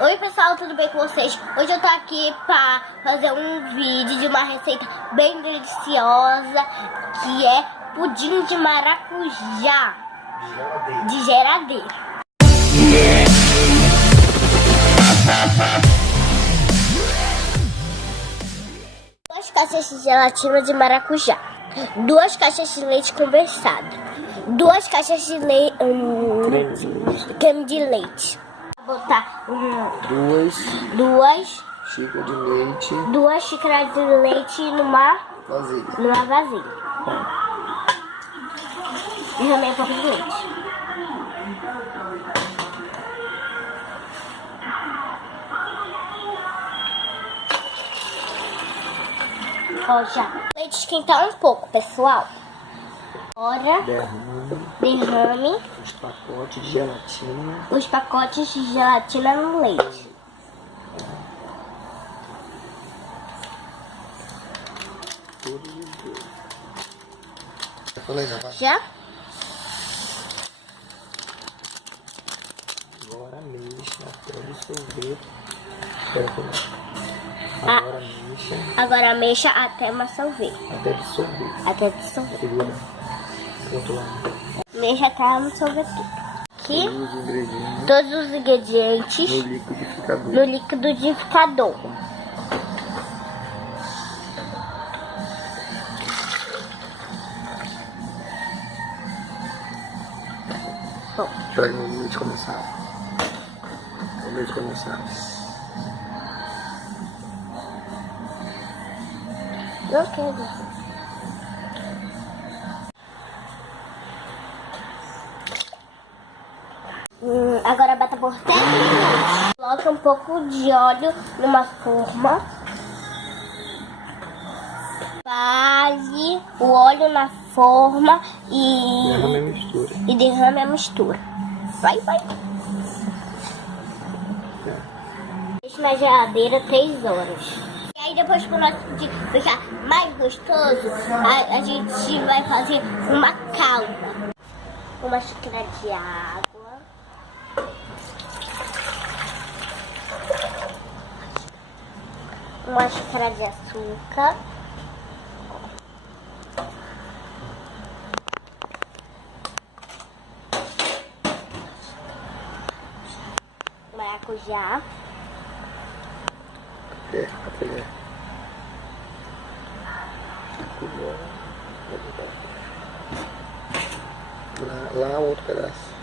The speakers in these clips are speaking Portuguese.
Oi pessoal, tudo bem com vocês? Hoje eu tô aqui pra fazer um vídeo de uma receita bem deliciosa, que é pudim de maracujá de geladeira. Duas caixas de gelatina de maracujá, 2 caixas de leite condensado, 2 caixas de creme de leite. Botar duas xícaras de leite, 2 xícaras de leite numa vasilha. Derramei um pouco de leite. Ó, já. O leite esquentar um pouco, pessoal. Agora derrame os pacotes de gelatina no leite. Já? Agora mexa até dissolver. Agora mexa até dissolver. Até dissolver. Segura. Outro lado. Mexa até dissolver tudo. Aqui, todos os ingredientes no liquidificador. Bom. Pega o leite condensado. Não quero. Agora bata por 3 minutos. Coloca um pouco de óleo numa forma. Espalhe o óleo na forma e derrame a mistura. Vai. Deixa na geladeira 3 horas. E aí depois, para o nosso pudim ficar mais gostoso, a gente vai fazer uma calda. Uma xícara de água. Uma xícara de açúcar. Maracujá. Lá outro pedaço.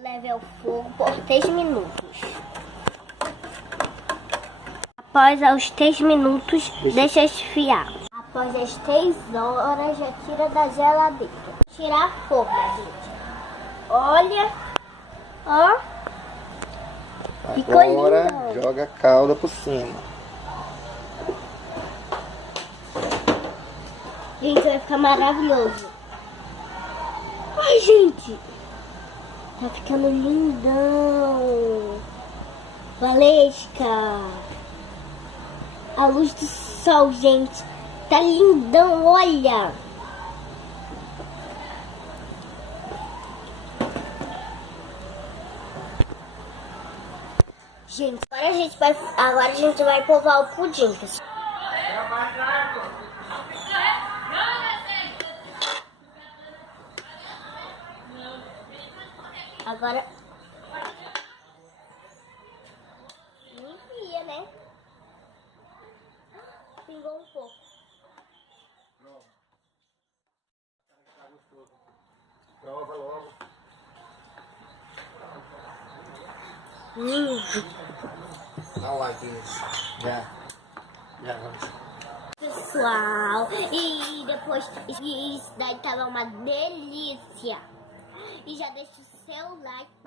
Leve ao fogo por 3 minutos. Após os 3 minutos, deixa esfriar. Após as 3 horas, já tira da geladeira. Tirar a forma, gente. Olha, ó. Ficou Agora lindo. joga a calda por cima. Gente, vai ficar maravilhoso. Ai, gente. Tá ficando lindão. Valesca. A luz do sol, gente. Tá lindão, olha. Gente, agora a gente vai provar o pudim, pessoal. Agora não via, né? Pingou um pouco. Prova logo. Dá um like nisso. Já vamos. Pessoal, e depois isso daí tava uma delícia. E já deixa o seu like.